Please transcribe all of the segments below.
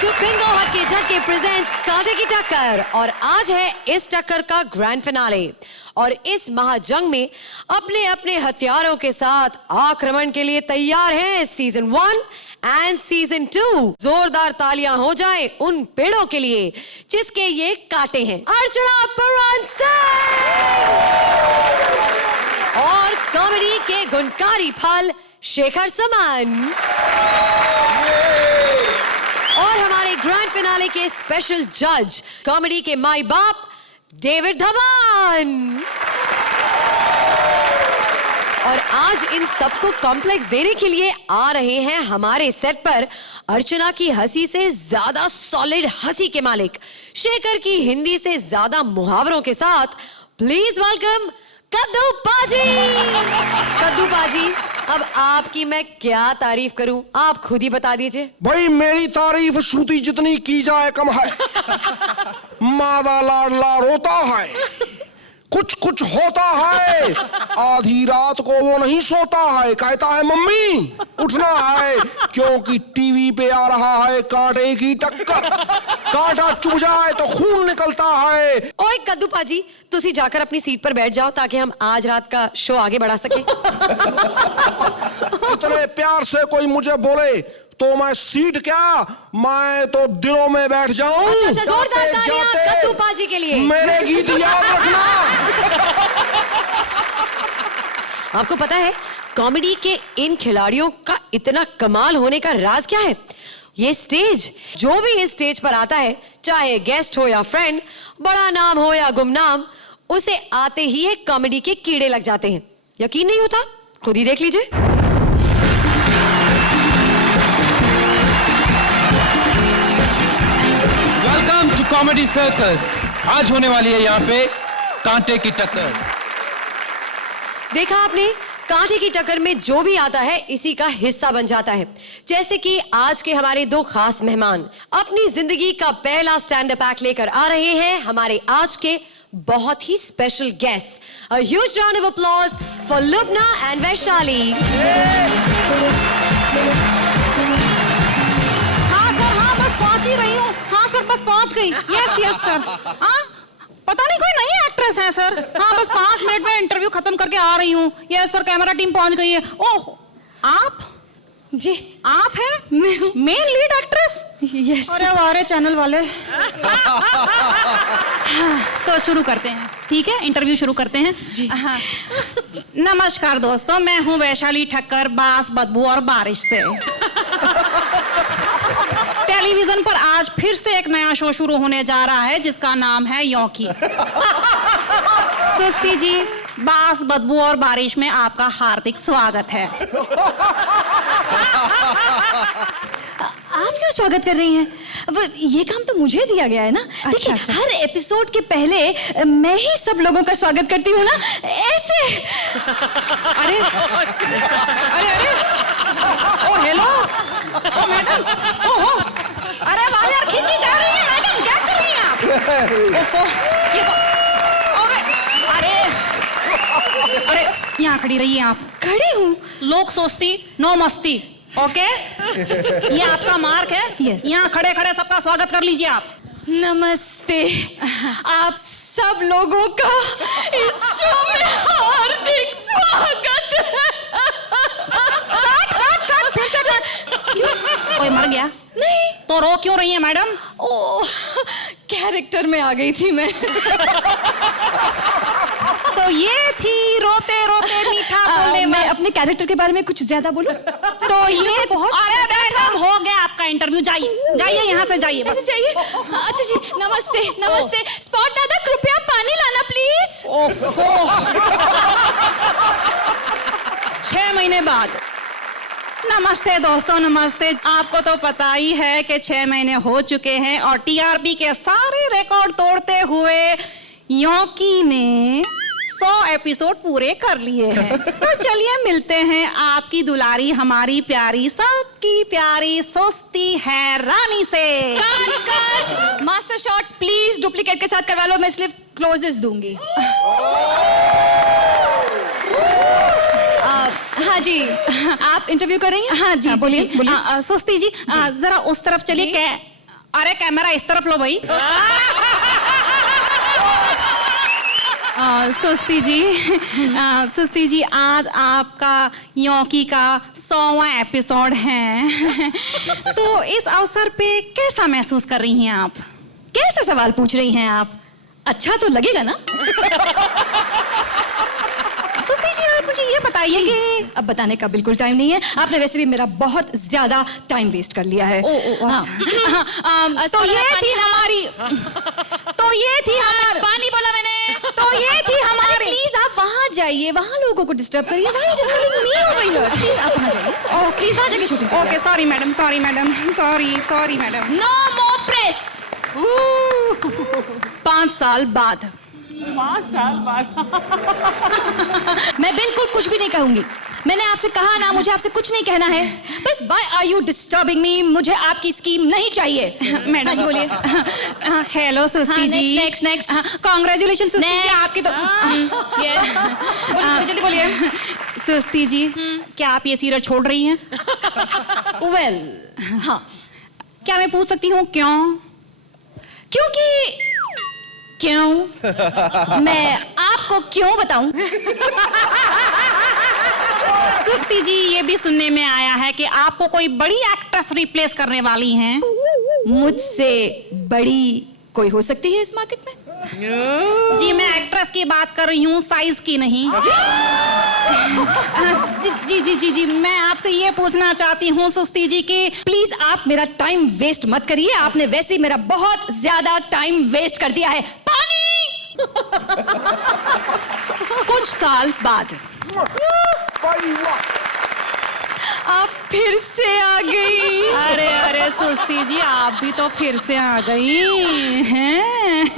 To Bingo हट के झटके प्रेजेंट्स कांटे की टक्कर और आज है इस टक्कर का ग्रैंड फिनाले और इस महाजंग में अपने अपने हथियारों के साथ आक्रमण के लिए तैयार हैं सीजन 1 एंड सीजन 2। जोरदार तालियां हो जाए उन पेड़ों के लिए जिसके ये कांटे हैं। अर्चना पुरांसे और कॉमेडी के गुणकारी फल शेखर सुमन और हमारे ग्रैंड फिनाले के स्पेशल जज कॉमेडी के माई बाप डेविड धवन। और आज इन सबको कॉम्प्लेक्स देने के लिए आ रहे हैं हमारे सेट पर अर्चना की हंसी से ज्यादा सॉलिड हंसी के मालिक, शेखर की हिंदी से ज्यादा मुहावरों के साथ प्लीज वेलकम कद्दू पाजी। कद्दू पाजी, अब आपकी मैं क्या तारीफ करूं, आप खुद ही बता दीजिए। भाई मेरी तारीफ श्रुति जितनी की जाए कम है। मादा लाडला रोता है, कुछ कुछ होता है, आधी रात को वो नहीं सोता है, कहता है मम्मी उठना है क्योंकि टीवी पे आ रहा है कांटे की टक्कर। कांटा चुभ जाए तो खून निकलता है। ओए कद्दू पाजी, तुसी जाकर अपनी सीट पर बैठ जाओ ताकि हम आज रात का शो आगे बढ़ा सकें। इतने प्यार से कोई मुझे बोले तो मैं सीट क्या, मैं तो दिलों में बैठ जाऊं। अच्छा, जोरदार तालियां कद्दू पाजी के लिए। मेरे गीत याद रखना। आपको पता है कॉमेडी के इन खिलाड़ियों का इतना कमाल होने का राज क्या है? ये स्टेज, जो भी इस स्टेज पर आता है, चाहे गेस्ट हो या फ्रेंड, बड़ा नाम हो या गुमनाम, उसे आते ही एक कॉमेडी के कीड़े लग जाते हैं। यकीन नहीं होता? खुद ही देख लीजिए। Welcome to comedy circus. आज होने वाली है यहाँ पे कांटे की टक्कर। देखा आपने, कांटे की टक्कर में जो भी आता है इसी का हिस्सा बन जाता है। जैसे कि आज के हमारे दो खास मेहमान अपनी जिंदगी का पहला स्टैंड अप एक्ट लेकर आ रहे हैं हमारे आज के बहुत ही special guest. A huge round of applause for Lubna and Vaishali. हाँ सर, हाँ बस पहुंच ही रही हूँ। हाँ सर, बस पहुंच गई। Yes yes sir. हाँ पता नहीं कोई नई एक्ट्रेस है सर। हाँ बस 5 मिनट में इंटरव्यू खत्म करके आ रही हूँ। यस सर, कैमरा टीम पहुंच गई है। ओह आप जी, आप हैं मेन लीड एक्ट्रेस? यस। अरे वारे चैनल वाले। हाँ, तो शुरू करते हैं, ठीक है? इंटरव्यू शुरू करते हैं जी। हाँ। नमस्कार दोस्तों, मैं हूँ वैशाली ठक्कर, बास, बदबू और बारिश से। टेलीविजन पर आज फिर से एक नया शो शुरू होने जा रहा है जिसका नाम है योंकी। सुस्ती जी, बास, बदबू और बारिश में आपका हार्दिक स्वागत है। आप क्यों स्वागत कर रही हैं? ये काम तो मुझे दिया गया है ना। देखिए, अच्छा। हर एपिसोड के पहले मैं ही सब लोगों का स्वागत करती हूँ ना, ऐसे। अरे अरे अरे, ओ हेलो, ओ मैडम, ओ अरे वाह यार, खींची जा रही है मैडम, क्या कर रही हैं आप? ओफो, ये तो अरे यहाँ खड़ी रहिए आप। खड़ी हूँ। लोग सोचती नो मस्ती, ओके? ये आपका मार्क है। Yes. यहाँ खड़े खड़े सबका स्वागत कर लीजिए आप। नमस्ते, आप सब लोगों का इस शो में हार्दिक स्वागत है। कट, फिर से कट। क्यों? कोई मर गया? नहीं। तो रो क्यों रही है मैडम? ओह, कैरेक्टर में आ गई थी मैं। तो ये थी रोते रोते मीठा बोले। मैं अपने कैरेक्टर के बारे में कुछ ज्यादा बोलूं? तो ये बहुत अरे मैडम, हो गया आपका इंटरव्यू, जाइए जाइए यहाँ से जाइए। ऐसे चाहिए? अच्छा जी, नमस्ते नमस्ते। स्पॉट दादा, कृपया पानी लाना प्लीज। ओफो। 6 महीने बाद। नमस्ते दोस्तों, नमस्ते। आपको तो पता ही है कि 6 महीने हो चुके हैं और टीआरपी के सारे रिकॉर्ड तोड़ते हुए योंकी ने 100 एपिसोड पूरे कर लिए हैं। तो चलिए मिलते हैं आपकी दुलारी, हमारी प्यारी, सबकी प्यारी सुस्ती है रानी से। Cut master shots please duplicate के साथ करवा लो, मैं सिर्फ क्लोजेस दूंगी। हाँ जी, आप इंटरव्यू कर रही हैं? हाँ जी, बोलिए बोलिए। सुस्ती जी, जरा उस तरफ चलिए। अरे कैमरा इस तरफ लो भाई। सुस्ती जी आज आपका योकी का 100वां एपिसोड है। तो इस अवसर पे कैसा महसूस कर रही हैं आप? कैसा सवाल पूछ रही हैं आप? अच्छा तो लगेगा ना? सुस्ती जी आप मुझे ये बताइए कि अब बताने का बिल्कुल टाइम नहीं है। आपने वैसे भी मेरा बहुत ज्यादा टाइम वेस्ट कर लिया है। ये थी हमारी पानी बोला मैंने। तो ये थी हमारी प्लीज आप वहां जाइए, वहां लोगों को डिस्टर्ब करिए। Why are you disturbing me over here? Please आप वहां जाइए। प्लीज वहां जाके शूटिंग करिए। Okay sorry madam, sorry madam. No more press. 5 साल बाद मैं बिल्कुल कुछ भी नहीं कहूंगी। मैंने आपसे कहा ना, मुझे आपसे कुछ नहीं कहना है। बस why are you disturbing me? मुझे आपकी स्कीम नहीं चाहिए। मैडम हाँ जी बोलिए। हेलो सुस्ती जी। नेक्स्ट कांग्रेचुलेशन सुस्ती जी, Next. आपकी तो यस जल्दी बोलिए। सुस्ती जी क्या आप ये सीरियल छोड़ रही हैं? वेल हाँ, क्या मैं पूछ सकती हूँ क्यों? क्यों मैं आपको क्यों बताऊं? सुस्ती जी ये भी सुनने में आया है कि आपको कोई बड़ी एक्ट्रेस रिप्लेस करने वाली हैं। मुझसे बड़ी कोई हो सकती है इस मार्केट में? जी मैं एक्ट्रेस की बात कर रही हूँ, साइज की नहीं। जी मैं आपसे ये पूछना चाहती हूँ सुस्ती जी कि प्लीज आप मेरा टाइम वेस्ट मत करिए। आपने वैसे ही मेरा बहुत ज्यादा टाइम वेस्ट कर दिया है। पानी। कुछ साल बाद आप फिर से आ गई। अरे सुस्ती जी आप भी तो फिर से आ गई हैं।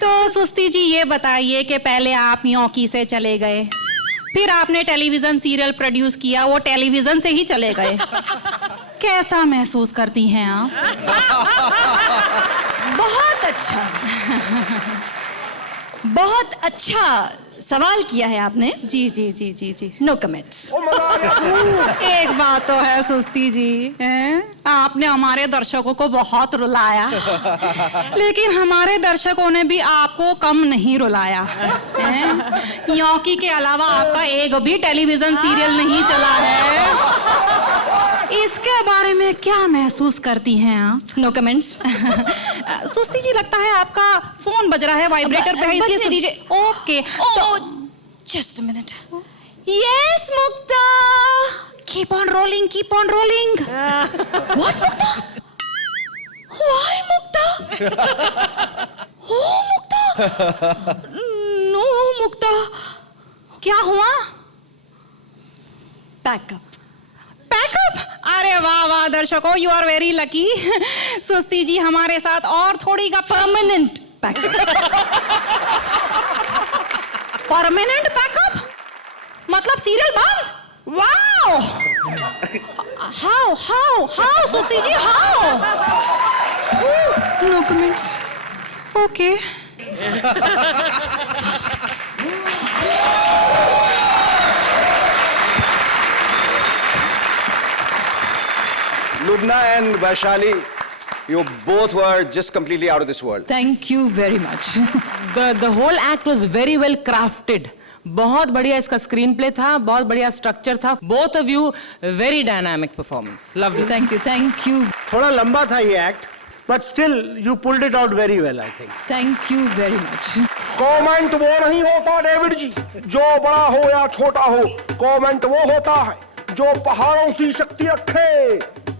तो सुस्ती जी ये बताइए कि पहले आप योकी से चले गए, फिर आपने टेलीविजन सीरियल प्रोड्यूस किया, वो टेलीविजन से ही चले गए। कैसा महसूस करती हैं आप? बहुत अच्छा, बहुत अच्छा सवाल किया है आपने। जी नो कमेंट्स। एक बात तो है सुस्ती जी, आपने हमारे दर्शकों को बहुत रुलाया, लेकिन हमारे दर्शकों ने भी आपको कम नहीं रुलाया। योकी के अलावा आपका एक भी टेलीविजन सीरियल नहीं चला है। इसके बारे में क्या महसूस करती हैं आप? No comments. सुस्ती जी लगता है आपका फोन बज रहा है, वाइब्रेटर पे है, बजने दीजिए। Okay just a minute. Yes Mukta. Keep on rolling, keep on rolling. What Mukta? Why Mukta? Who Mukta? No Mukta. क्या हुआ? पैकअप। पैकअप? अरे वाह दर्शकों, यू आर वेरी लकी। सुस्ती जी हमारे साथ और थोड़ी परमानेंट पैकअप। परमानेंट बैकअप मतलब सीरियल बंद? वाओ! हाउ सुस्ती जी how? No comments. Okay. Lubna and Vaishali, you both were just completely out of this world. Thank you very much. The whole act was very well crafted. बहुत बढ़िया इसका screen play था, बहुत बढ़िया structure था. Both of you very dynamic performance. Lovely. Thank you. थोड़ा लंबा था ये act, but still you pulled it out very well, I think. Thank you very much. Comment वो नहीं होता डेविड जी जो बड़ा हो या छोटा हो। कमेंट वो होता है जो पहाड़ों सी शक्ति रखे,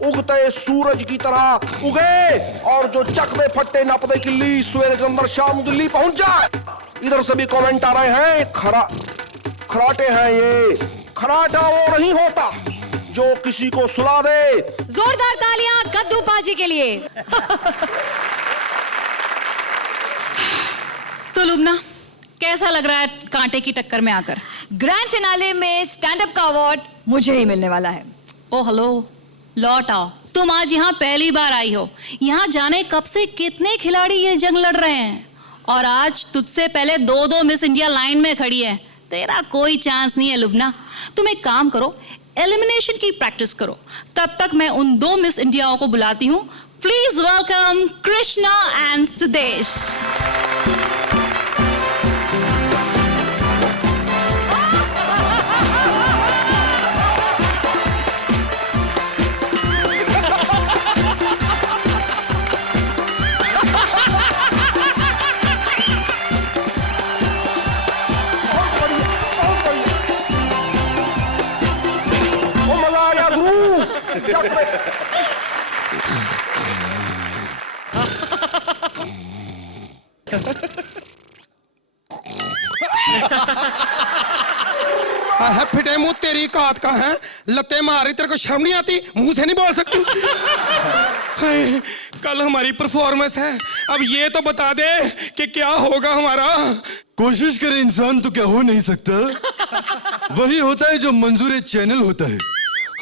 उगते सूरज की तरह उगे, और जो चकदे फट्टे नपदे किल्ली सवेरे के अंदर शाम दिल्ली पहुंच जाए। इधर से भी कमेंट आ रहे हैं, खराटे हैं ये। खराटा वो नहीं होता जो किसी को सुला दे। जोरदार तालियां कद्दू पाजी के लिए। तो लुबना कैसा लग रहा है कांटे की टक्कर में आकर? ग्रैंड फिनाले में स्टैंड अप का अवार्ड मुझे ही मिलने वाला है। ओ हेलो, लौट आओ। तुम आज यहाँ पहली बार आई हो। यहाँ जाने कब से कितने खिलाड़ी ये जंग लड़ रहे हैं, और आज तुझसे पहले 2 मिस इंडिया लाइन में खड़ी है। तेरा कोई चांस नहीं है लुबना। तुम एक काम करो, एलिमिनेशन की प्रैक्टिस करो। तब तक मैं उन 2 मिस इंडियाओं को बुलाती हूँ। Please welcome Krishna and Sudesh. मजा आया गुरु। है फिटे मुंह तेरी काट का है, लत्ते मारी, तेरे को शर्म नहीं आती? मुंह से नहीं बोल सकती? हाय, कल हमारी परफॉर्मेंस है, अब ये तो बता दे कि क्या होगा हमारा। कोशिश करे इंसान तो क्या हो नहीं सकता। वही होता है जो मंजूर चैनल होता है।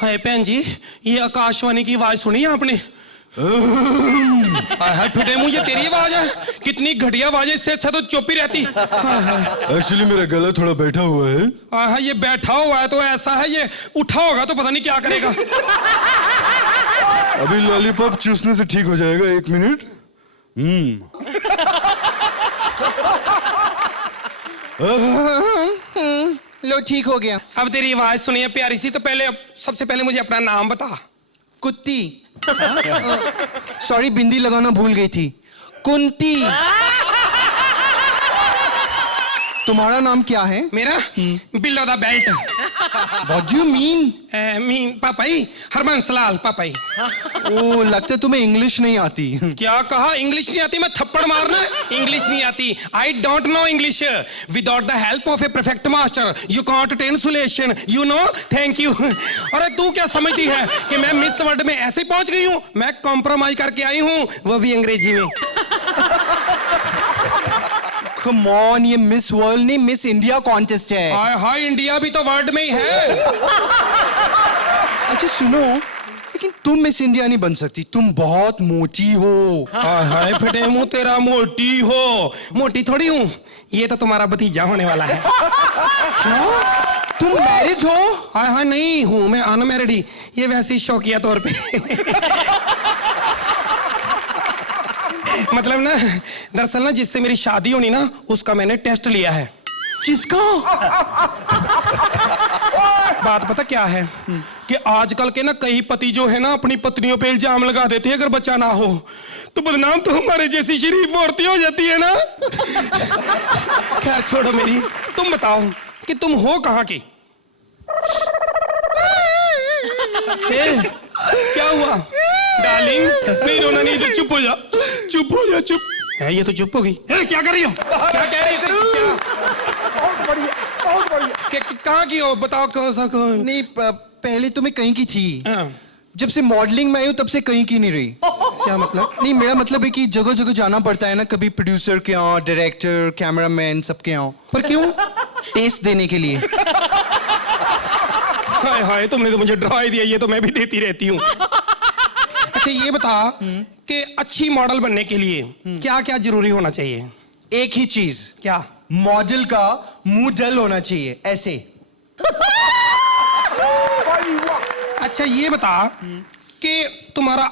हाय भैन जी, ये आकाशवाणी की आवाज सुनी है आपने? हाय फिटे मुंह, ये तेरी आवाज है? कितनी घटिया आवाज है, इससे अच्छा तो चुप ही रहती। एक्चुअली मेरा गला थोड़ा बैठा हुआ है। हाँ, ये बैठा हुआ है तो ऐसा है, ये उठा होगा तो पता नहीं क्या करेगा। अभी लॉलीपॉप चूसने से ठीक हो जाएगा, 1 मिनट। लो ठीक हो गया। अब तेरी आवाज सुनी है प्यारी सी, तो पहले सबसे पहले मुझे अपना नाम बता। कुत्ती। सॉरी, बिंदी लगाना भूल गई थी। कुंती। तुम्हारा नाम क्या है? मेरा below the belt. What do you mean? Mean Papai, Harbans Lal Papai. Oh, लगता है तुम्हें इंग्लिश नहीं आती। क्या कहा? इंग्लिश नहीं आती? मैं थप्पड़ मारना? इंग्लिश नहीं आती। I don't know English. Without the help of a perfect master you can't translation, you know. Thank you. अरे तू क्या समझती है कि मैं मिस वर्ल्ड में ऐसे पहुंच गई हूँ? मैं कॉम्प्रोमाइज करके आई हूँ, वो भी अंग्रेजी में। Come on, ये मिस वर्ल्ड नहीं, मिस इंडिया कॉन्टेस्ट है। हाय हाय, इंडिया भी तो वर्ल्ड में ही है। अच्छा सुनो, लेकिन तुम मिस इंडिया नहीं बन सकती, तुम बहुत मोटी हो। हाय हाय फिटे मुंह तेरा, मोटी हो? मोटी थोड़ी हूँ, ये तो तुम्हारा भतीजा होने वाला है। क्या? तुम मैरिज हो? हाय हाय नहीं हूँ, मैं अनमैरिड ही, ये वैसे ही शौकिया तौर पे। मतलब ना, दरअसल ना जिससे मेरी शादी होनी ना, उसका मैंने टेस्ट लिया है। किसका? बात पता क्या है कि आजकल के ना कई पति जो है ना अपनी पत्नियों पे इल्जाम लगा देते हैं, अगर बच्चा ना हो तो बदनाम तो हमारे जैसी शरीफ औरतें हो जाती है ना। खैर छोड़ो मेरी, तुम बताओ कि तुम हो कहाँ की? क्या हुआ डार्लिंग? नहीं रोना नहीं, तो चुप हो जा, चुप हो जा, चुप है। ये तो चुप हो गई। क्या कर रही हो? क्या कह रही हो? बहुत बढ़िया, बहुत बढ़िया। कहाँ की हो? बताओ कौन सा? नहीं, पहले तो मैं कहीं की थी। हाँ। जब से मॉडलिंग में आई हूँ तब से कहीं की नहीं रही। क्या मतलब? नहीं, मेरा मतलब है कि जगह जगह जाना पड़ता है ना, कभी प्रोड्यूसर के यहाँ, डायरेक्टर, कैमरामैन, सबके यहाँ। पर क्यों? टेस्ट देने के लिए। हाय हाय, तुमने तो मुझे डरा ही दिया, ये तो मैं भी देती रहती हूँ। अच्छा ये बता कि अच्छी मॉडल बनने के लिए क्या क्या जरूरी होना चाहिए? एक ही चीज। क्या? मॉडल का मुंह डल होना चाहिए, ऐसे। अच्छा ये बता कि तुम्हारा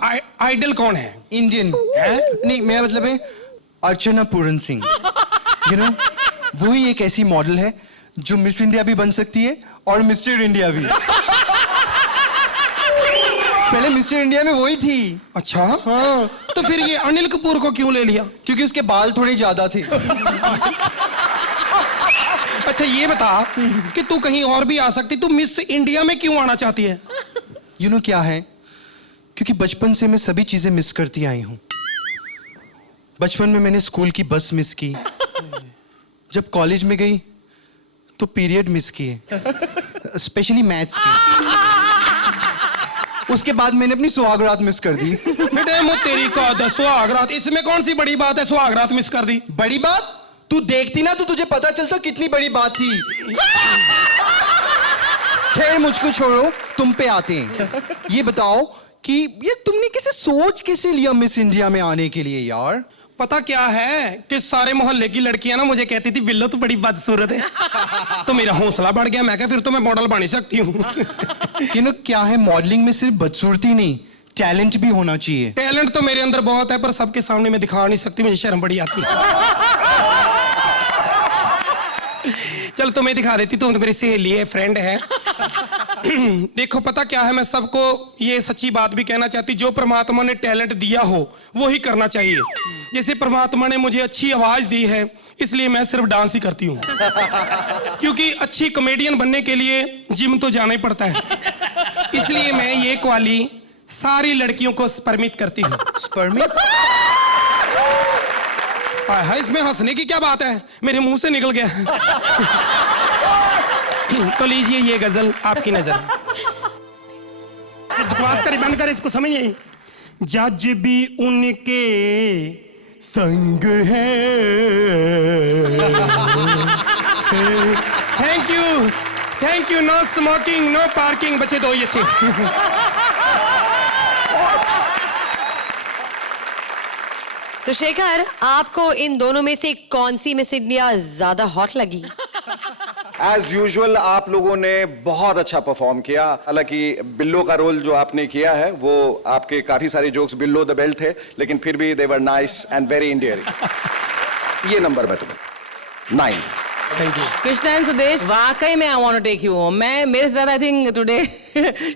आइडल कौन है? इंडियन है? नहीं, मेरा मतलब है अर्चना पूरन सिंह। यू नो, वही एक ऐसी मॉडल है जो मिस इंडिया भी बन सकती है और मिस्टर इंडिया भी। पहले मिस्टर इंडिया में वही थी। अच्छा हाँ, तो फिर ये अनिल कपूर को क्यों ले लिया? क्योंकि उसके बाल थोड़े ज्यादा थे। अच्छा ये बता कि तू कहीं और भी आ सकती, तू मिस इंडिया में क्यों आना चाहती है? यू नो क्या है, क्योंकि बचपन से मैं सभी चीजें मिस करती आई हूं। बचपन में मैंने स्कूल की बस मिस की, जब कॉलेज में गई तो पीरियड मिस किए, स्पेशली मैथ्स की। उसके बाद मैंने अपनी सुहागरात मिस कर दी। बेटे मुझ तेरी का सुहागरात, इसमें कौन सी बड़ी बात है? सुहागरात मिस कर दी? बड़ी बात? तू देखती ना तो तुझे पता चलता कितनी बड़ी बात थी। खैर मुझको छोड़ो, तुम पे आते हैं। ये बताओ कि ये तुमने कैसे सोच कैसे लिया मिस इंडिया में आने के लिए यार? पता क्या है कि सारे मोहल्ले की लड़कियां ना मुझे कहती थी बिल्लो तू बड़ी बदसूरत है। तो मेरा हौसला बढ़ गया, मैं क्या फिर तो मैं मॉडल बन ही सकती हूँ। क्या है, मॉडलिंग में सिर्फ बदसूरती नहीं, टैलेंट भी होना चाहिए। टैलेंट तो मेरे अंदर बहुत है, पर सबके सामने मैं दिखा नहीं सकती, मुझे शर्म बड़ी आती है। चल तुम्हें दिखा देती, तुम तो मेरी सहेली है, फ्रेंड है। देखो पता क्या है, मैं सबको ये सच्ची बात भी कहना चाहती, जो परमात्मा ने टैलेंट दिया हो वो ही करना चाहिए। जैसे परमात्मा ने मुझे अच्छी आवाज दी है, इसलिए मैं सिर्फ डांस ही करती हूँ। क्योंकि अच्छी कॉमेडियन बनने के लिए जिम तो जाना ही पड़ता है, इसलिए मैं ये क्वाली सारी लड़कियों को स्पर्मित करती हूँ। स्पर्मित? इसमें हंसने की क्या बात है, मेरे मुंह से निकल गया। तो लीजिए ये गजल आपकी नजर। बकवास कर बंद कर, इसको समझ नहीं। जज भी उनके संग है। Thank you. No smoking, no parking. बच्चे दो ही अच्छे। तो शेखर, आपको इन दोनों में से कौन सी मिस इंडिया ज्यादा हॉट लगी? एज यूजुअल आप लोगों ने बहुत अच्छा परफॉर्म किया। हालांकि बिल्लो का रोल जो आपने किया है वो आपके काफी सारे जोक्स बिल्लो द बेल्ट थे, लेकिन फिर भी they were nice and very endearing. ये नंबर मैं तुम्हें 9। Thank you. Krishna and Sudesh, वाकई में I want to take you home. मैं मेरे साथ I think today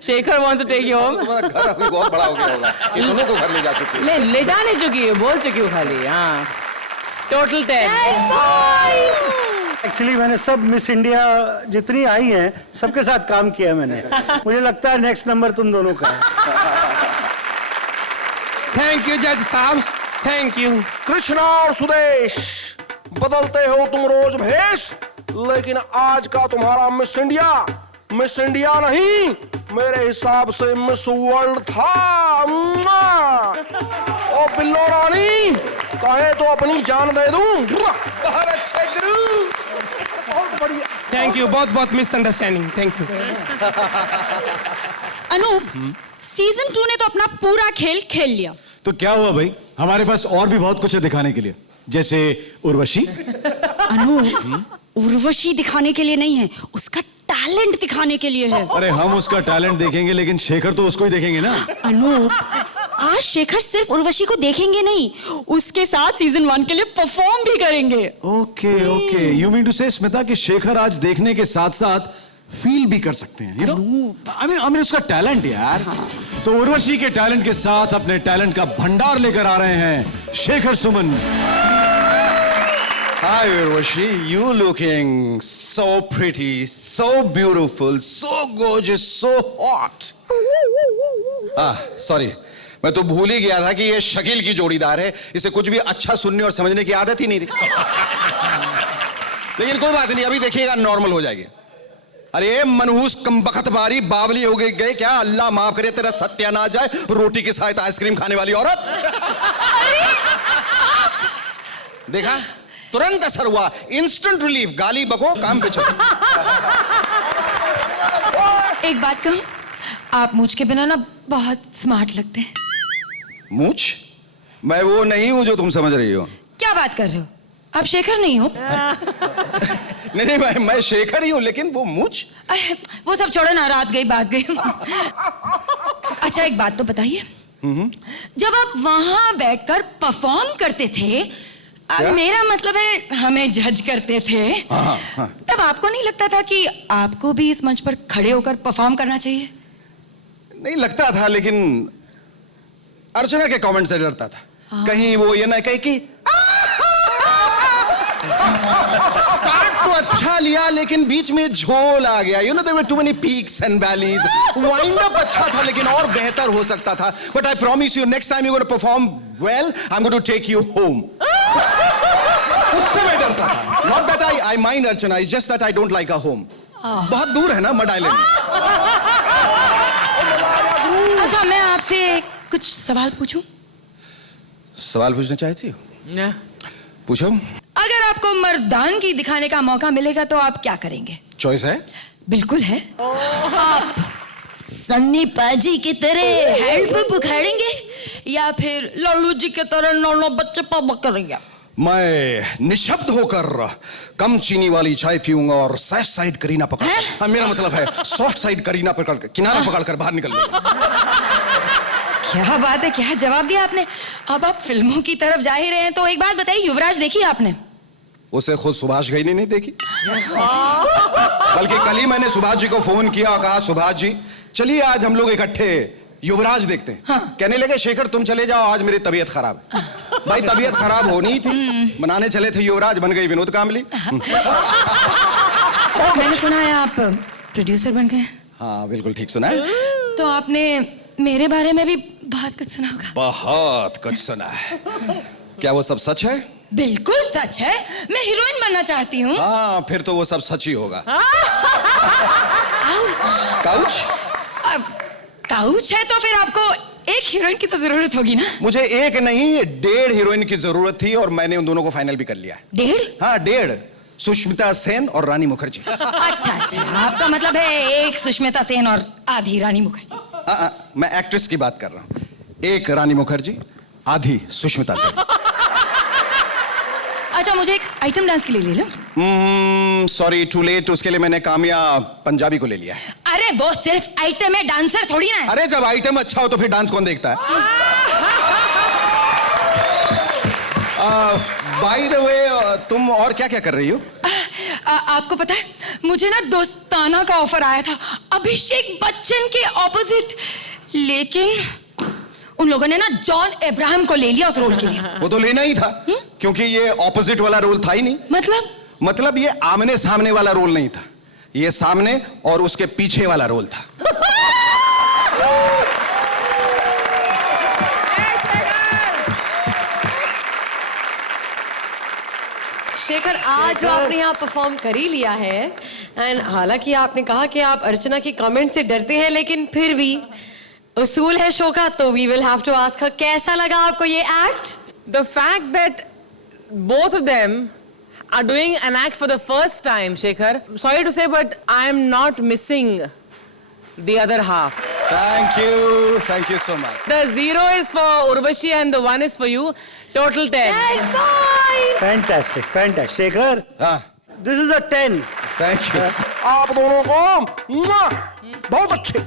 Shekhar wants to take you home. तुम्हारा घर अभी बहुत बड़ा हो गया होगा कि दोनों को घर ले जा चुकी है। ले जा नहीं चुकी है, बोल चुकी हूँ खाली। हाँ, टोटल 10। एक्चुअली मैंने सब मिस इंडिया जितनी आई हैं सबके साथ काम किया मैंने। मुझे लगता है नेक्स्ट नंबर तुम दोनों का है। थैंक यू जज साहब, थैंक यू। कृष्णा और सुदेश, बदलते हो तुम रोज भेष, लेकिन आज का तुम्हारा मिस इंडिया नहीं, मेरे हिसाब से मिस वर्ल्ड था। ओ बिल्लो रानी, कहे तो अपनी जान दे दूं। बहुत अच्छे गुरु, बहुत बढ़िया। थैंक यू, बहुत बहुत misunderstanding. Thank you. Anoop, season 2 ने तो अपना पूरा खेल खेल लिया। तो क्या हुआ भाई, हमारे पास और भी बहुत कुछ है दिखाने के लिए, जैसे उर्वशी। अनूप, उर्वशी दिखाने के लिए नहीं है, उसका टैलेंट दिखाने के लिए है। अरे हम उसका टैलेंट देखेंगे, लेकिन शेखर तो उसको ही देखेंगे ना। अनूप, आज शेखर सिर्फ उर्वशी को देखेंगे नहीं, उसके साथ सीजन 1 के लिए परफॉर्म भी करेंगे। Okay okay, you mean to say Smita कि शेखर आज देखने के साथ साथ फील भी कर सकते हैं, यू नो। आई मीन उसका टैलेंट यार। हाँ। तो उर्वशी के टैलेंट के साथ अपने टैलेंट का भंडार लेकर आ रहे हैं Shekhar Suman. Hi Urvashi, you looking so pretty, so beautiful, so gorgeous, so hot. Sorry, मैं तो भूल ही गया था कि ये शकील की जोड़ीदार है, इसे कुछ भी अच्छा सुनने और समझने की आदत ही नहीं थी। लेकिन कोई बात नहीं, अभी देखिएगा नॉर्मल हो जाएगी। अरे मनहूस कमबख्त बारी बावली हो गए क्या, अल्लाह माफ करे तेरा सत्यानाश जाए, रोटी के साथ आइसक्रीम खाने वाली औरत। देखा, तुरंत असर हुआ, इंस्टेंट रिलीफ, गाली बको काम पे चलो। एक बात कहूं, आप मूंछ के बिना ना बहुत स्मार्ट लगते हैं। मूंछ? मैं वो नहीं हूं जो तुम समझ रही हो। क्या बात कर रहे हो, आप शेखर नहीं हो? नहीं, मैं शेखर ही हूं, लेकिन वो मूंछ। वो सब छोड़ो ना, रात गई बात गई। अच्छा एक बात तो बताइए, जब आप वहां बैठकर परफॉर्म करते थे, मेरा मतलब है हमें जज करते थे, हाँ। तब आपको नहीं लगता था कि आपको भी इस मंच पर खड़े होकर परफॉर्म करना चाहिए? नहीं लगता था, लेकिन अर्चना के कमेंट से डरता था। कहीं वो ये ना कहे कि स्टार्ट तो अच्छा लिया, लेकिन बीच में झोल आ गया। You know there were too many peaks and valleys. Wind up अच्छा था, लेकिन और बेहतर हो सकता था। But I promise you, next time you gonna perform well, I am going to take you home. उससे मैं डरता था। Not that I mind Archana, it's just that I don't like a home. बहुत दूर है ना मड आइलैंड। अच्छा मैं आपसे कुछ सवाल पूछूं? सवाल पूछना चाहती हो? पूछो। अगर आपको मर्दानगी दिखाने का मौका मिलेगा तो आप क्या करेंगे? चॉइस है? बिल्कुल है। आप सन्नी पाजी की तरह हैंड पंप उखाड़ेंगे या फिर लालू जी के तरह 9 बच्चे पैदा करेंगे? मैं निशब्द होकर कम चीनी वाली चाय पीऊंगा और सेफ साइड करीना पकड़, मेरा मतलब है सॉफ्ट साइड करीना पकड़, किनारा पकड़कर बाहर निकल लूंगा। क्या बात है, क्या जवाब दिया आपने। अब आप फिल्मों की तरफ जा ही रहे हैं तो एक बात बताइए, युवराज देखी आपने? उसे खुद सुभाष घई ने नहीं देखी, बल्कि कल ही मैंने सुभाष जी को फोन किया और कहा सुभाष जी चलिए आज हम लोग इकट्ठे युवराज देखते हैं। हाँ। कहने लगे शेखर तुम चले जाओ, आज मेरी तबीयत खराब है। भाई तबीयत खराब होनी थी, बनाने चले थे युवराज, बन गई विनोद कामली। मैंने सुना है आप प्रोड्यूसर बन गए। हाँ बिल्कुल ठीक सुना है। तो आपने मेरे बारे में भी बहुत कुछ सुना होगा। बहुत कुछ सुना है। क्या वो सब सच है? बिल्कुल सच है, मैं हीरोइन बनना चाहती हूँ। हाँ फिर तो वो सब सच ही होगा। काउच? काउच है तो फिर आपको एक हीरोइन की तो जरूरत होगी ना? मुझे एक नहीं 1.5 हीरोइन की जरूरत थी और मैंने उन दोनों को फाइनल भी कर लिया। 1.5? हाँ 1.5, सुष्मिता सेन और रानी मुखर्जी। अच्छा, आपका मतलब है एक सुष्मिता सेन और आधी रानी मुखर्जी। मैं एक्ट्रेस की बात कर रहा हूँ, एक रानी मुखर्जी आधी सुष्मिता सेन। अच्छा मुझे एक आइटम डांस के लिए ले लो। सॉरी टू लेट, उसके लिए मैंने कामिया पंजाबी को ले लिया है। अरे वो सिर्फ आइटम है, डांसर थोड़ी ना है। अरे जब आइटम अच्छा हो तो फिर डांस कौन देखता है? बाय द वे तुम और क्या क्या कर रही हो? आपको पता है मुझे ना दोस्ताना का ऑफर आया था अभिषेक बच्चन के ऑपोजिट, लेकिन उन लोगों ने ना जॉन अब्राहम को ले लिया उस रोल के लिए। वो तो लेना ही था क्योंकि ये ऑपोजिट वाला रोल था ही नहीं। मतलब ये आमने सामने वाला रोल नहीं था, ये सामने और उसके पीछे वाला रोल था। शेखर आज जो आपने यहाँ परफॉर्म कर ही लिया है, एंड हालांकि आपने कहा कि आप अर्चना की कमेंट से डरते हैं, लेकिन फिर भी उसूल है शो का, तो we will have to ask her कैसा लगा आपको ये act? The fact that both of them are doing an act for the first time, Shekhar, sorry to say, but I am not missing the other half. Thank you so much. The 0 is for Urvashi and the 1 is for you. Total 10. Fantastic. Shekhar, this is a 10. Thank you. आप दोनों को बहुत अच्छे।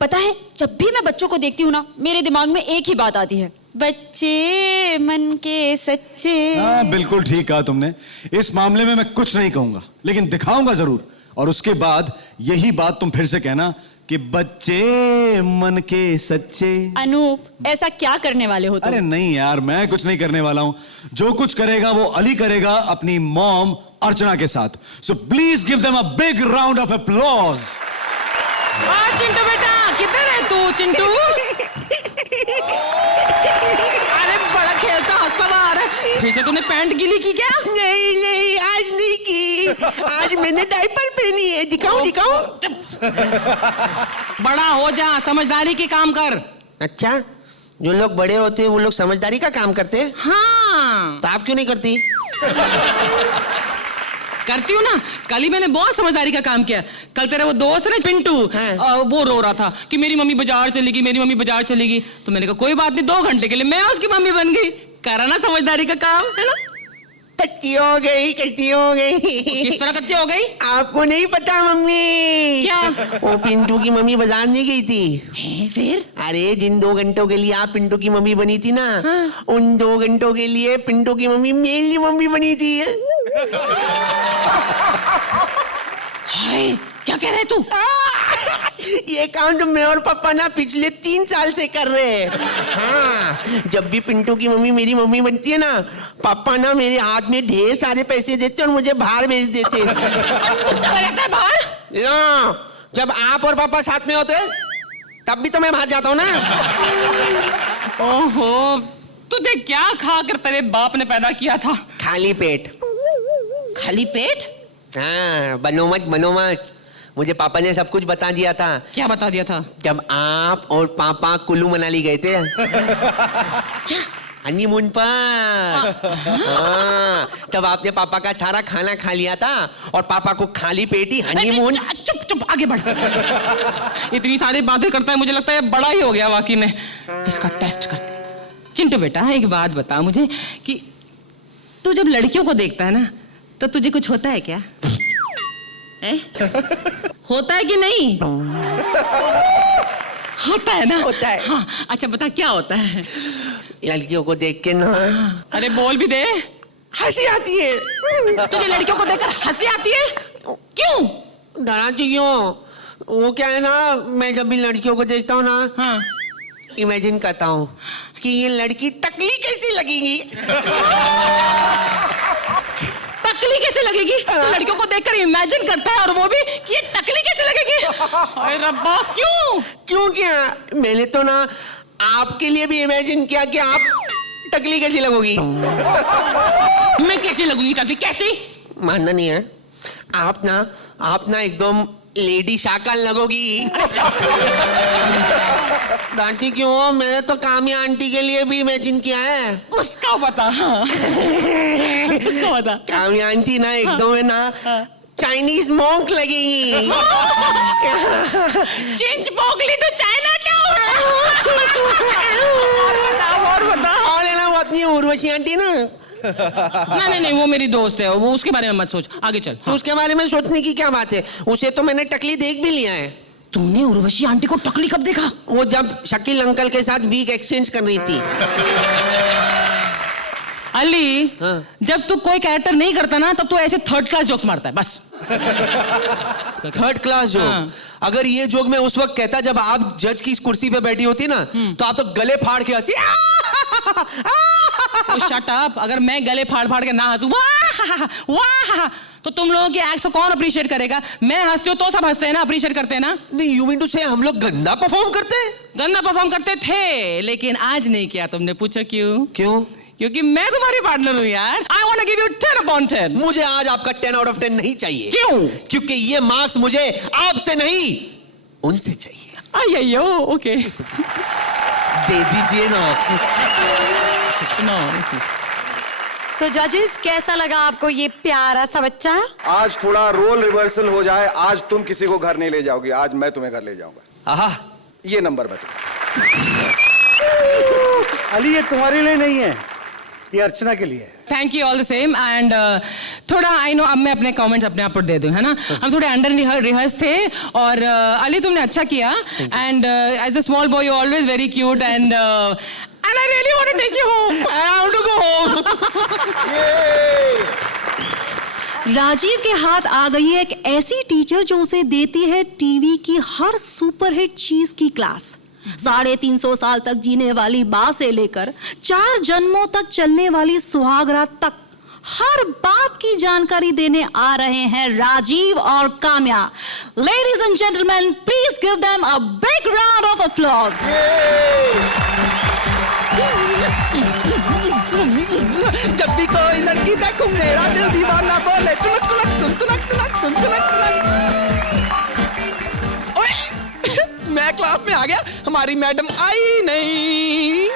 पता है जब भी मैं बच्चों को देखती हूँ ना, मेरे दिमाग में एक ही बात आती है, बच्चे मन के सच्चे। हाँ बिल्कुल ठीक कहा तुमने। इस मामले में मैं कुछ नहीं कहूंगा, लेकिन दिखाऊंगा जरूर, और उसके बाद यही बात तुम फिर से कहना कि बच्चे मन के सच्चे। अनूप ऐसा क्या करने वाले हो तुम? अरे नहीं यार, मैं कुछ नहीं करने वाला हूं। जो कुछ करेगा वो अली करेगा अपनी मॉम अर्चना के साथ। So please give them a big round of applause. Chintu बेटा किधर है तू? चिंटू अरे बड़ा खेलता हंसता आ रहा है। फिर से तूने पैंट गीली की क्या? नहीं आज नहीं की, आज मैंने डायपर पहनी है। दिखाऊं? बड़ा हो जा, समझदारी के काम कर। अच्छा, जो लोग बड़े होते हैं वो लोग समझदारी का काम करते हैं? हाँ। तो आप क्यों नहीं करती? करती हूँ ना, कल ही मैंने बहुत समझदारी का काम किया। कल तेरा वो दोस्त है ना पिंटू, वो रो रहा था कि मेरी मम्मी बाजार चलेगी। तो मैंने कहा कोई बात नहीं, 2 घंटे के लिए मैं उसकी मम्मी बन गई। करा ना समझदारी का काम, है ना? कच्ची हो गई। किस तरह कच्ची हो गई? आपको नहीं पता मम्मी? क्या? वो पिंटू की मम्मी बाजार नहीं गई थी। फिर? अरे जिन 2 घंटों के लिए आप पिंटू की मम्मी बनी थी ना, उन 2 घंटों के लिए पिंटू की मम्मी मेरी मम्मी बनी थी। हाय, क्या कह रहे तू? ये काम तो मैं और पापा ना पिछले 3 साल से कर रहे हैं। हाँ, जब भी पिंटू की मम्मी मेरी मम्मी बनती है ना, पापा ना मेरे हाथ में ढेर सारे पैसे देते और मुझे बाहर भेज देते। चला जाता है बाहर? जब आप और पापा साथ में होते तब भी तो मैं बाहर जाता हूँ ना। ओहो, तुझे क्या खाकर तेरे बाप ने पैदा किया था? खाली पेट। खाली पेट? हाँ, बनो मत। मुझे पापा ने सब कुछ बता दिया था। क्या बता दिया था? जब आप और पापा कुल्लू मनाली गए थे। क्या? हनीमून पर। हाँ, तब आपने पापा का सारा खाना खा लिया था और पापा को खाली पेट ही हनीमून। चुप चुप आगे बढ़। इतनी सारी बातें करता है, मुझे लगता है बड़ा ही हो गया वाकई में। इसका टेस्ट करते। चिंटू बेटा एक बात बता मुझे कि तू जब लड़कियों को देखता है ना तो तुझे कुछ होता है क्या? होता है कि नहीं? होता है ना? होता है। हाँ, अच्छा बता क्या होता है? लड़कियों को देख के ना, अरे बोल भी दे। हंसी आती है। तुझे लड़कियों को देखकर हंसी आती है? क्यों? डराती क्यों? वो क्या है ना, मैं जब भी लड़कियों को देखता हूँ ना, हाँ, इमेजिन करता हूँ कि ये लड़की टकली कैसी लगेगी। टकली कैसे लगेगी? लड़कियों को देखकर इमेजिन करता है और वो भी कि ये टकली कैसे लगेगी? अरे रब्बा क्यों? क्यों क्या? मैंने तो ना आपके लिए भी इमेजिन किया कि आप टकली कैसी लगोगी। मैं कैसी लगूंगी टकली? कैसी? मानना नहीं है? आप ना एकदम लेडी शाकल लगोगी। डांटी क्यों? मैंने तो कामिया आंटी के लिए भी इमेजिन किया है। उसका बता। हाँ। उसका बता। कामिया आंटी ना एकदम है ना चाइनीज मॉन्क लगेगी। चेंज मोगली तो चाइना क्या? और बता। और है ना वो अपनी उर्वशी आंटी ना। नहीं वो मेरी दोस्त है, वो उसके बारे में मत सोच, आगे चल। तो उसके बारे में सोचने की क्या बात है? उसे तो मैंने टकली देख भी लिया है। तूने उर्वशी आंटी को टकली कब देखा? वो जब शकील अंकल के साथ वीक एक्सचेंज कर रही थी। अली, हाँ। जब तू कोई कैरेक्टर नहीं करता ना तब तू ऐसे थर्ड क्लास जोक्स मारता है बस। Third class joke? हाँ। अगर ये जोक मैं उस वक्त कहता जब आप जज की इस कुर्सी पे बैठी होती ना, तो आप तो गले फाड़ के हंसी। Shut up. अगर मैं गले फाड़ फाड़ के ना हंसू वाह तो तुम लोगों की एक्ट को कौन अप्रिशिएट करेगा? मैं हंसती हूँ तो सब हंसते हैं ना, अप्रिशिएट करते हैं ना। नहीं, यू मीन टू से हम लोग गंदा परफॉर्म करते हैं? गंदा परफॉर्म करते थे लेकिन आज नहीं किया। तुमने पूछा क्यों? क्यों? क्योंकि मैं तुम्हारी पार्टनर हूँ यार। I want to give you 10/10। मुझे आज आपका 10 out of 10 नहीं चाहिए। क्यों? क्योंकि ये मार्क्स मुझे आपसे नहीं उनसे चाहिए। अय्यो ओके। दे दीजिए ना। तो जजेस कैसा लगा आपको ये प्यारा सा बच्चा? आज थोड़ा रोल रिवर्सल हो जाए। आज तुम किसी को घर नहीं ले जाओगी, आज मैं तुम्हें घर ले जाऊंगा। आहा, ये नंबर मैं तुम्हें। अली ये तुम्हारे लिए नहीं है, ये अर्चना के लिए है। Thank you all the same. And थोड़ा आई नो अब मैं अपने कमेंट्स अपने आप पर दे दूं, है ना? हम थोड़े अंडर रिहर्स थे और अली तुमने अच्छा किया। And as a small boy you always very cute and I really want to take you home. I want to go home. Rajiv के हाथ आ गई है एक ऐसी टीचर जो उसे देती है टीवी की हर सुपरहिट चीज की क्लास। 350 साल तक जीने वाली मां से लेकर 4 जन्मों तक चलने वाली सुहागरात तक हर बात की जानकारी देने आ रहे हैं राजीव और Kamya. Ladies and gentleman, please give them a big round of applause. जब भी कोई लड़की देखूं मेरा दिल दीवाना बोले तुलक तुलक तुन तुलक तुलक तुन तुलक तुलक। ओए, मैं क्लास में आ गया, हमारी मैडम आई नहीं।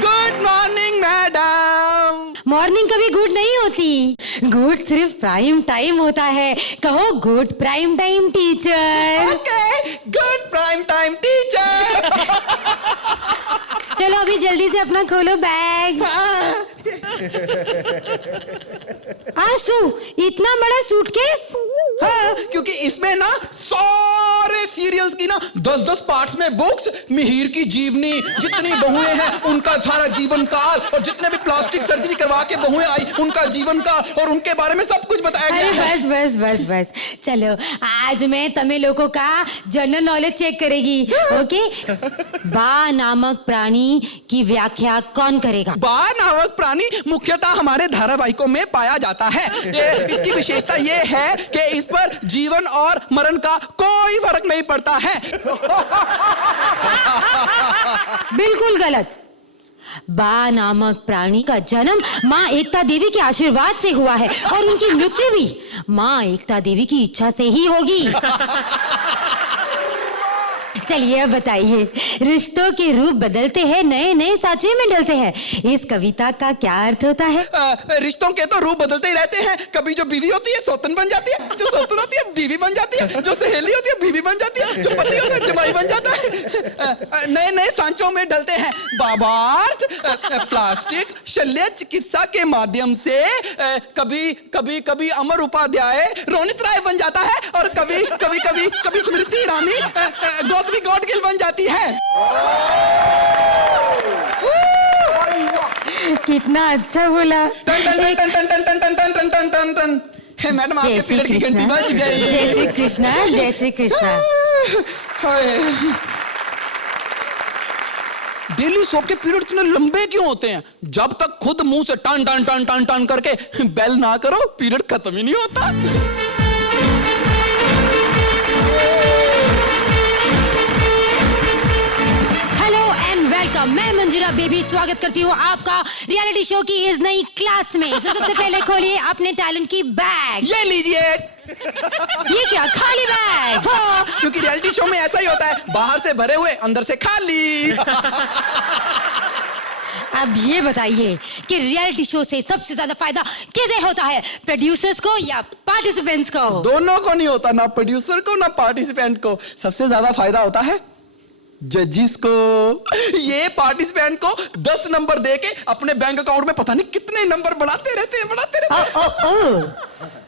Good morning madam. मॉर्निंग कभी गुड नहीं होती, गुड सिर्फ प्राइम टाइम होता है। कहो good prime time teacher. Okay, good prime time teacher. चलो अभी जल्दी से अपना खोलो बैग। आशु, इतना बड़ा सूटकेस? हाँ, क्योंकि इसमें ना सारे सीरियल्स की ना 10-10 पार्ट्स में बुक्स, मिहिर की जीवनी, जितनी बहुएं हैं उनका सारा जीवन काल, और जितने भी प्लास्टिक सर्जरी करवा के बहुएं आई उनका जीवन काल और उनके बारे में सब कुछ बताया गया है। बस बस बस बस, चलो आज मैं तुम्हें लोगों का जनरल नॉलेज चेक करेगी। ओके? बा नामक प्राणी की व्याख्या कौन करेगा? बा नामक प्राणी मुख्यतः हमारे धारावाहिकों में पाया जाता है। इसकी विशेषता ये है कि इस पर जीवन और मरण का कोई फर्क नहीं पड़ता है। बिल्कुल गलत। बा नामक प्राणी का जन्म माँ एकता देवी के आशीर्वाद से हुआ है और उनकी मृत्यु भी माँ एकता देवी की इच्छा से ही होगी। चलिए अब बताइए, रिश्तों के रूप बदलते हैं, नए नए सांचे में डलते हैं, इस कविता का क्या अर्थ होता है? रिश्तों के तो रूप बदलते ही रहते हैं। कभी जो बीवी होती है सौतन बन जाती है, जो सौतन होती है बीवी बन जाती है, जो सहेली होती है बीवी बन जाती है, जो पति होता है जमाई बन जाता है। नए नए सांचों में डलते हैं। बाबार्थ प्लास्टिक शल्य चिकित्सा के माध्यम से कभी कभी कभी अमर उपाध्याय रोनित राय बन जाता है और कभी कभी कभी कभी स्मृति ईरानी गौतमी गॉड गिल बन जाती है। कितना अच्छा बोला। टन टन टन टन टन टन टन टन टन टन टन। हे मैडम, आपके पीरियड की घंटी बज गई। जय श्री कृष्णा, जय श्री कृष्णा। डेली सोप के पीरियड इतने लंबे क्यों होते हैं? जब तक खुद मुंह से टन टन टन टन टन करके बेल ना करो, पीरियड खत्म ही नहीं होता। वेलकम, मैं मंजिरा बेबी स्वागत करती हूँ आपका रियलिटी शो की इस नई क्लास में। सबसे पहले खोलिए अपने टैलेंट की बैग। ये लीजिए। ये क्या, खाली बैग? हाँ, क्योंकि रियलिटी शो में ऐसा ही होता है, बाहर से भरे हुए अंदर से खाली। अब ये बताइए कि रियलिटी शो से सबसे ज्यादा फायदा किसे होता है, प्रोड्यूसर्स को या पार्टिसिपेंट्स को? दोनों को नहीं होता, ना प्रोड्यूसर को ना पार्टिसिपेंट को। सबसे ज्यादा फायदा होता है जजिस को। ये पार्टिसिपेंट को 10 नंबर देके अपने बैंक अकाउंट में पता नहीं कितने नंबर बढ़ाते रहते हैं।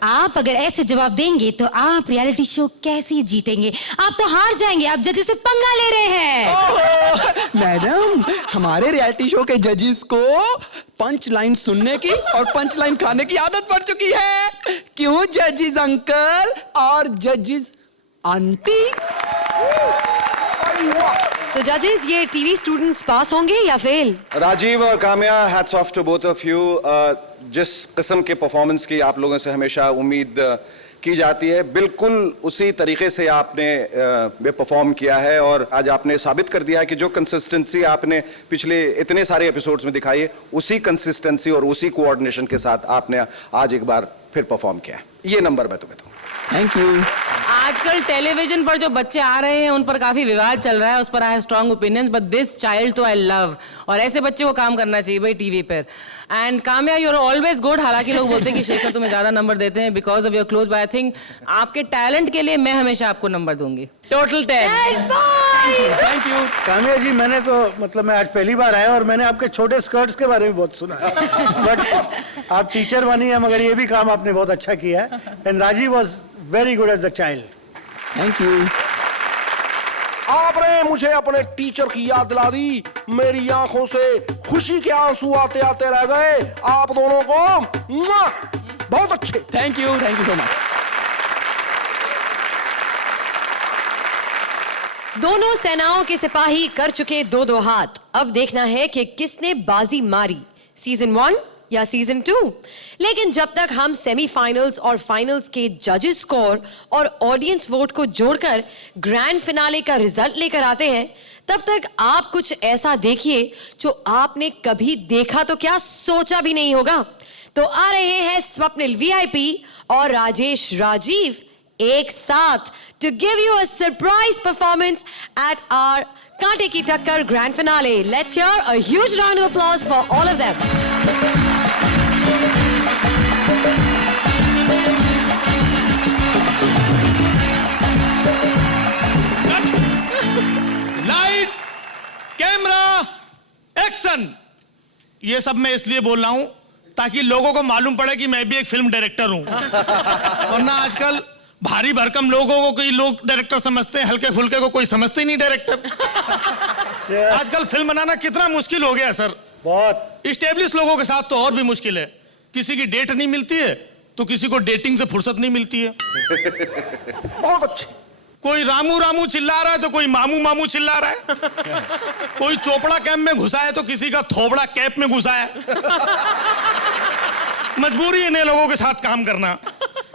आप अगर ऐसे जवाब देंगे तो आप रियलिटी शो कैसे जीतेंगे? आप तो हार जाएंगे, आप जजिस से पंगा ले रहे हैं। मैडम, हमारे रियलिटी शो के जजिस को पंच लाइन सुनने की और पंच लाइन खाने की आदत पड़ चुकी है। क्यों जजिस अंकल और जजिस आंटी? तो जजेस, ये टीवी स्टूडेंट्स पास होंगे या फेल? राजीव और Kamya, hats off to both of you. जिस किस्म के परफॉर्मेंस की आप लोगों से हमेशा उम्मीद की जाती है, बिल्कुल उसी तरीके से आपने परफॉर्म किया है और आज आपने साबित कर दिया है कि जो कंसिस्टेंसी आपने पिछले इतने सारे एपिसोड्स में दिखाई है, उसी कंसिस्टेंसी और उसी कोऑर्डिनेशन के साथ आपने आज एक बार फिर परफॉर्म किया है। ये नंबर मैं तुम्हें दूँ। Thank you. आजकल टेलीविजन पर जो बच्चे आ रहे हैं उन पर काफी विवाद चल रहा है, उस पर I have strong opinions, but this child तो आई लव। और ऐसे बच्चे को काम करना चाहिए भाई टीवी पर। And Kamya, you are always good. हालांकि लोग बोलते हैं कि शेखर तुम्हें ज्यादा नंबर देते हैं because of your close, but I think आपके टैलेंट के लिए मैं हमेशा आपको नंबर दूंगी। टोटल 10। थैंक यू काम्या जी। मैंने तो मतलब मैं आज पहली बार आया और मैंने आपके छोटे स्कर्ट्स के बारे में बहुत सुना है, बट आप टीचर बनी है, मगर ये भी काम आपने बहुत अच्छा किया है। And Rajiv was very good as the child. Thank you. आपने मुझे अपने टीचर की याद दिला दी। मेरी आंखों से खुशी के आंसू आते आते रह गए। आप दोनों को बहुत अच्छे। Thank you so much. दोनों सेनाओं के सिपाही कर चुके दो हाथ। अब देखना है कि किसने बाजी मारी, सीजन 1 या सीजन 2। लेकिन जब तक हम सेमीफाइनल्स और फाइनल्स के जजेस स्कोर और ऑडियंस वोट को जोड़कर ग्रैंड फिनाले का रिजल्ट लेकर आते हैं, तब तक आप कुछ ऐसा देखिए जो आपने कभी देखा तो क्या, सोचा भी नहीं होगा। तो आ रहे हैं स्वप्निल वीआईपी और राजेश राजीव एक साथ to give you a surprise performance at our कांटे की टक्कर grand finale. Let's hear a huge round of applause for all of them. Light, camera, action. ये सब मैं इसलिए बोल रहा हूं ताकि लोगों को मालूम पड़े कि मैं भी एक फिल्म डायरेक्टर हूं। वरना आजकल भारी भरकम लोगों को कोई लोग डायरेक्टर समझते हैं, हल्के फुल्के को कोई समझते ही नहीं डायरेक्टर। आजकल फिल्म बनाना कितना मुश्किल हो गया सर, बहुत। स्टेब्लिश लोगों के साथ तो और भी मुश्किल है। किसी की डेट नहीं मिलती है तो किसी को डेटिंग से फुर्सत नहीं मिलती है। बहुत अच्छे। कोई रामू रामू चिल्ला रहा है तो कोई मामू मामू चिल्ला रहा है। कोई चोपड़ा कैंप में घुसा है तो किसी का थोबड़ा कैप में घुसा है। मजबूरी है नए लोगों के साथ काम करना,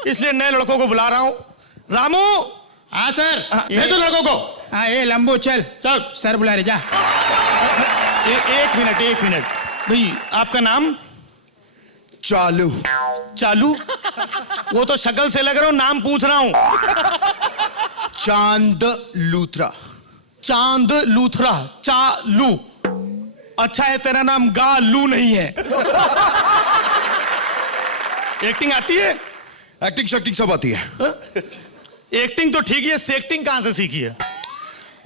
इसलिए नए लड़कों को बुला रहा हूं। रामू। हाँ सर। भेजो लड़कों को। हाँ ये लंबू चल चल, सर बुला रहे, जा। एक मिनट भाई, आपका नाम? चालू। चालू? वो तो शक्ल से लग रहा हूं, नाम पूछ रहा हूं। चांद लूथरा। चांद लूथरा, चालू। अच्छा है तेरा नाम गालू नहीं है। एक्टिंग आती है? एक्टिंग शक्टिंग सब आती है। एक्टिंग तो ठीक है, सेक्टिंग कहां से सीखी है?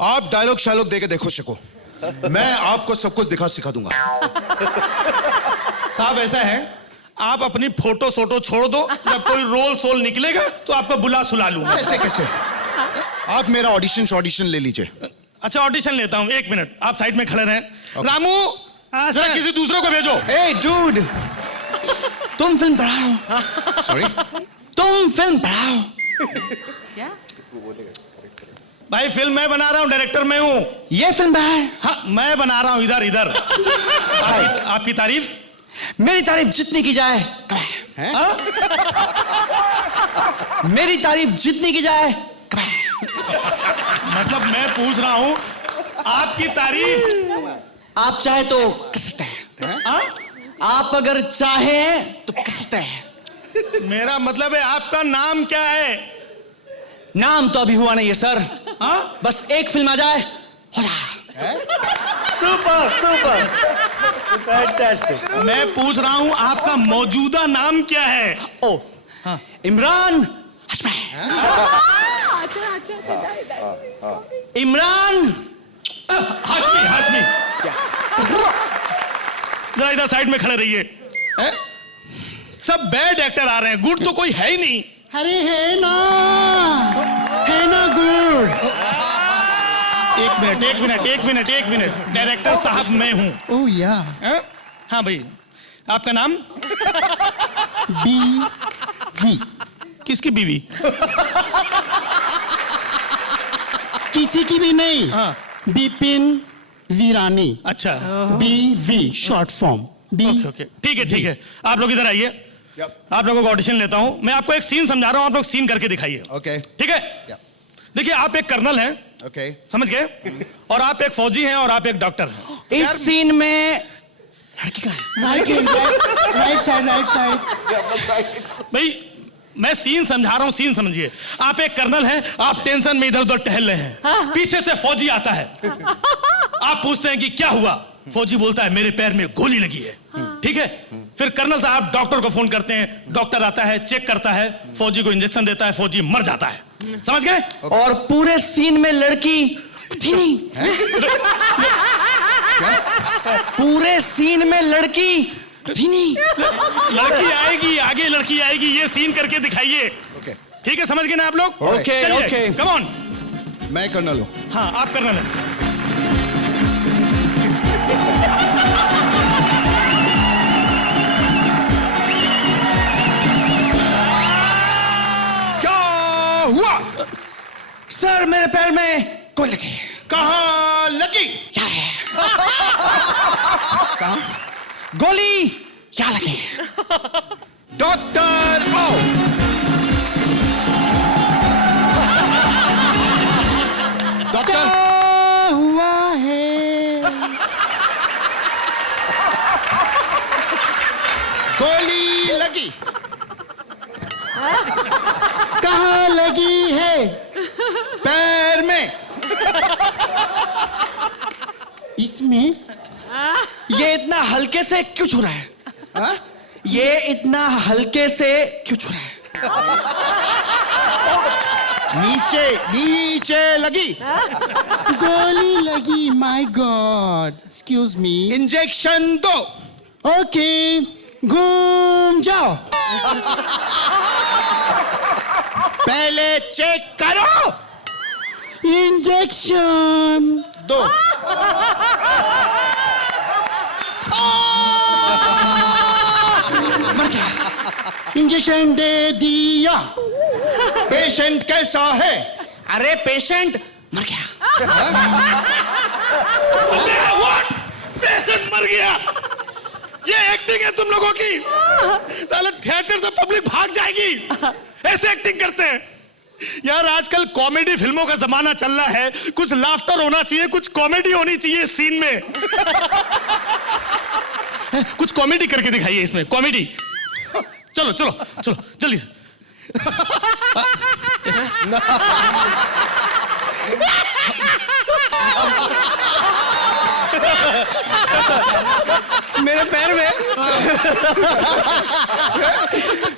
आप डायलॉग शायलॉग देके देखो सको, मैं आपको सब कुछ सिखा दूंगा। साहब ऐसा है, आप अपनी फोटो सोटो छोड़ दो, जब कोई रोल सोल निकलेगा तो आपको बुला सुला लूंगा। कैसे कैसे? आप मेरा ऑडिशन ले लीजिए। अच्छा ऑडिशन लेता हूं, एक मिनट आप साइड में खड़े रहें। रामू जरा किसी दूसरे को भेजो। ए डूड, तुम फिल्म पढ़ाओ। सॉरी, तुम फिल्म पढ़ाओ। क्या? भाई फिल्म मैं बना रहा हूं, डायरेक्टर मैं हूं। ये फिल्म है? हाँ मैं बना रहा हूं, इधर आपकी तारीफ? मेरी तारीफ जितनी की जाए कम है। मेरी तारीफ जितनी की जाए कम है। मतलब मैं पूछ रहा हूं आपकी तारीफ आप चाहे तो कर सकते हैं। आप अगर चाहें तो कर सकते हैं। मेरा मतलब है आपका नाम क्या है? नाम तो अभी हुआ नहीं है सर। बस एक फिल्म आ जाए हो जाए। Super fantastic. मैं पूछ रहा हूं आपका मौजूदा नाम क्या है? ओ हाँ, इमरान हाशमी। इमरान हाशमी। जरा इधर साइड में खड़े रहिए। सब बैड एक्टर आ रहे हैं, गुड तो कोई है ही नहीं। अरे है ना गुड। एक मिनट डायरेक्टर साहब मैं हूं। ओह या। हाँ भाई, आपका नाम? बीवी। किसकी बीवी? किसी की भी नहीं। हाँ। बिपिन वीरानी। अच्छा। बीवी शॉर्ट फॉर्म। ओके ठीक है आप लोग इधर आइए। आप लोगों को ऑडिशन लेता हूं। मैं आपको एक सीन समझा रहा हूं, आप लोग सीन करके दिखाइए। ओके। ठीक है? देखिए आप एक कर्नल हैं। ओके। समझ गए? और आप एक फौजी हैं और आप एक डॉक्टर हैं। इस सीन में लड़की का है। Right side. भाई मैं सीन समझा रहा हूं, सीन समझिए। आप एक कर्नल हैं, आप टेंशन में इधर उधर टहल रहे हैं। पीछे से फौजी आता है। आप पूछते हैं कि क्या हुआ? फौजी बोलता है मेरे पैर में गोली लगी है। ठीक है? फिर कर्नल साहब डॉक्टर को फोन करते हैं, डॉक्टर आता है, चेक करता है, फौजी को इंजेक्शन देता है, फौजी मर जाता है। समझ गए? और पूरे सीन में लड़की थी नहीं। पूरे सीन में लड़की थी नहीं। लड़की आएगी, आगे लड़की आएगी, ये सीन करके दिखाइए। ठीक है, समझ गए ना आप लोग? ओके। Come on. मैं कर्नल हूं। हाँ आप कर्नल हैं। हुआ? सर मेरे पैर में गोली लगी। कहाँ लगी? क्या है? कहाँ? गोली क्या लगी? डॉक्टर आओ। डॉक्टर हुआ है? गोली लगी। कहाँ लगी है? पैर में। इसमें? ये इतना हल्के से क्यों छू रहा है? हा? ये इतना हल्के से क्यों छू रहा है? नीचे लगी। गोली लगी। My God. Excuse me. Injection दो। ओके, घूम जाओ। पहले चेक करो। इंजेक्शन दो। मर गया। इंजेक्शन दे दिया। पेशेंट कैसा है? अरे पेशेंट मर गया। What? पेशेंट मर गया? ये एक्टिंग है तुम लोगों की? साला थिएटर से पब्लिक भाग जाएगी। ऐसे एक्टिंग करते हैं। यार आजकल कॉमेडी फिल्मों का जमाना चल रहा है, कुछ लाफ्टर होना चाहिए, कुछ कॉमेडी होनी चाहिए इस सीन में। कुछ कॉमेडी करके दिखाइए इसमें, कॉमेडी। चलो चलो चलो जल्दी। मेरे पैर में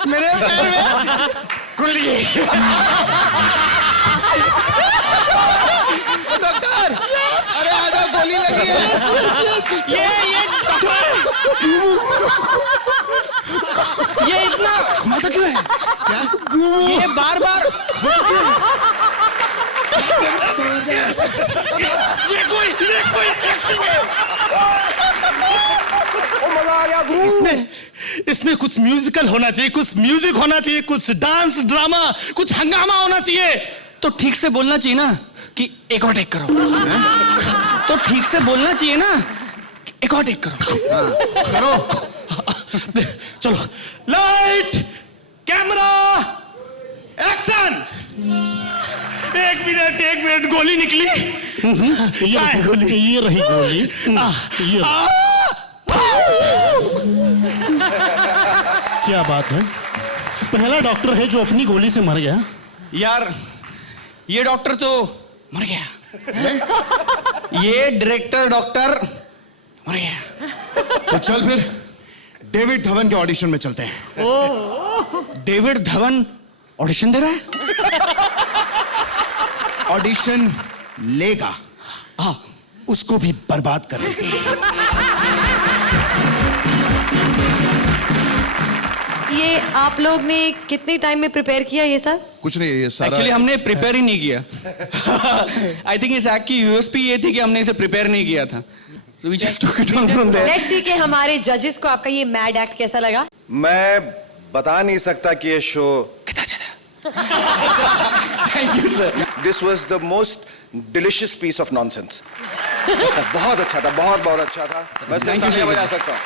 मेरे पैर में कुल्ली। डॉक्टर, अरे आ जाओ, गोली लगी है। ये इतना घुमाता क्यों है? क्या? ये बार बार ये कोई एक्टिंग है। मजा आ गया गुरु। इसमें कुछ म्यूजिकल होना चाहिए, कुछ म्यूजिक होना चाहिए, कुछ डांस ड्रामा, कुछ हंगामा होना चाहिए। तो ठीक से बोलना चाहिए ना कि एक और टेक करो। तो ठीक से बोलना चाहिए ना, एक और टेक करो। करो। चलो, लाइट कैमरा एक्शन। एक मिनट, गोली निकली। ये रही गोली। क्या बात है, पहला डॉक्टर है जो अपनी गोली से मर गया। यार ये डॉक्टर तो मर गया, ये डायरेक्टर डॉक्टर मर गया। तो चल फिर डेविड धवन के ऑडिशन में चलते हैं। डेविड धवन ऑडिशन दे रहा है? ऑडिशन लेगा, हाँ, उसको भी बर्बाद कर देते हैं। ये आप लोग ने कितने टाइम में प्रिपेयर किया ये सब? कुछ नहीं, ये सारा एक्चुअली हमने प्रिपेयर ही नहीं किया। आई थिंक इस एक्ट की यूएसपी ये थी कि हमने इसे प्रिपेयर नहीं किया था। So we just took it on from there. Let's see कि हमारे जजेस को आपका ये मैड एक्ट कैसा लगा? मैं बता नहीं सकता कि ये शो कितना अच्छा था। Thank you sir. This was the most delicious piece of nonsense. बहुत अच्छा था, बहुत अच्छा था। मैं सिर्फ तालियां बजा सकता हूँ।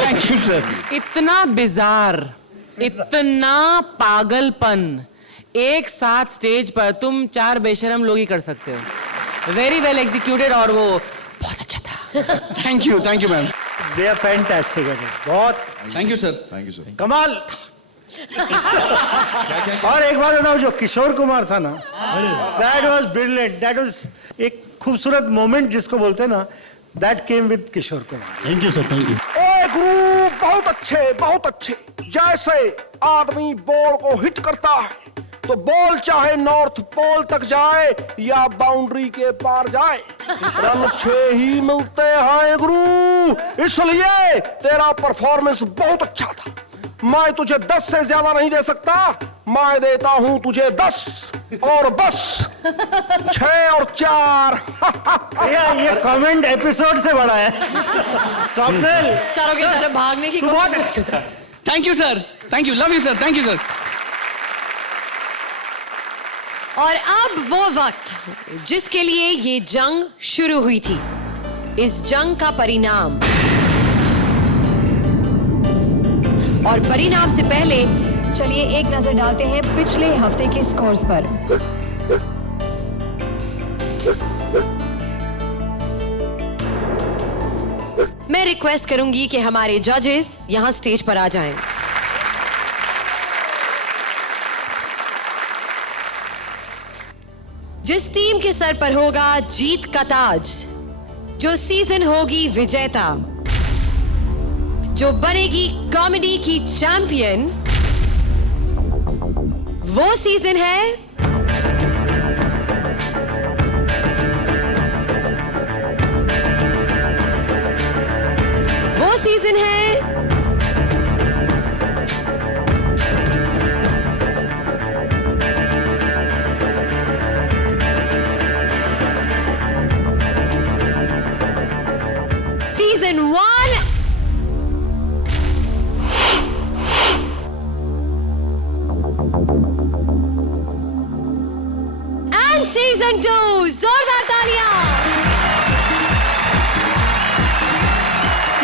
Thank you sir. इतना बिजार, इतना पागलपन एक साथ स्टेज पर तुम चार बेशरम लोग ही कर सकते हो। वेरी वेल एग्जीक्यूटेड, और वो बहुत अच्छा था। Thank you ma'am. They are fantastic again, बहुत thank you sir. Thank you sir. कमाल। और एक बात बताओ, जो किशोर कुमार था ना, that was brilliant, that was एक खूबसूरत मोमेंट जिसको बोलते हैं ना, that came with Kishore Kumar. Thank you sir, thank you. ए गुरु, बहुत अच्छे। जैसे आदमी बॉल को हिट करता है तो बॉल चाहे नॉर्थ पोल तक जाए या बाउंड्री के पार जाए, रन 6 ही मिलते हैं गुरु। इसलिए तेरा परफॉर्मेंस बहुत अच्छा था। मैं तुझे 10 से ज्यादा नहीं दे सकता, मैं देता हूं तुझे 10 और बस 6 और 4। ये कमेंट एपिसोड से बड़ा है। स्वप्निल, चारों के चारों भागने की बहुत अच्छा। Thank you sir, thank you, love you sir, thank you sir. और अब वो वक्त जिसके लिए ये जंग शुरू हुई थी, इस जंग का परिणाम। और परिणाम से पहले चलिए एक नजर डालते हैं पिछले हफ्ते के स्कोर्स पर। मैं रिक्वेस्ट करूंगी कि हमारे जजेस यहां स्टेज पर आ जाएं। जिस टीम के सर पर होगा जीत का ताज, जो सीजन होगी विजेता, जो बनेगी कॉमेडी की चैंपियन, वो सीजन है Season 1 and Season 2। जोरदार तालियां।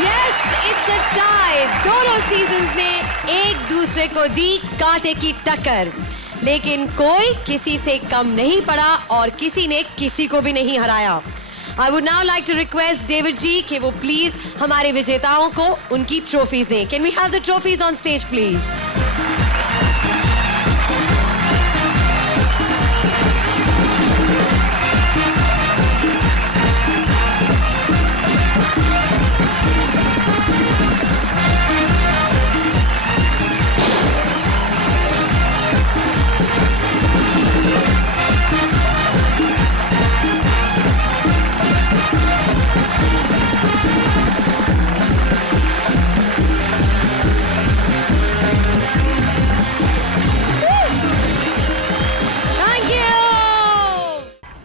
Yes, it's a tie। दोनों सीजन्स ने एक दूसरे को दी कांटे की टक्कर। लेकिन कोई किसी से कम नहीं पड़ा और किसी ने किसी को भी नहीं हराया। I would now like to request David जी कि वो प्लीज हमारे विजेताओं को उनकी ट्रॉफीज दें। Can we have the trophies on stage please?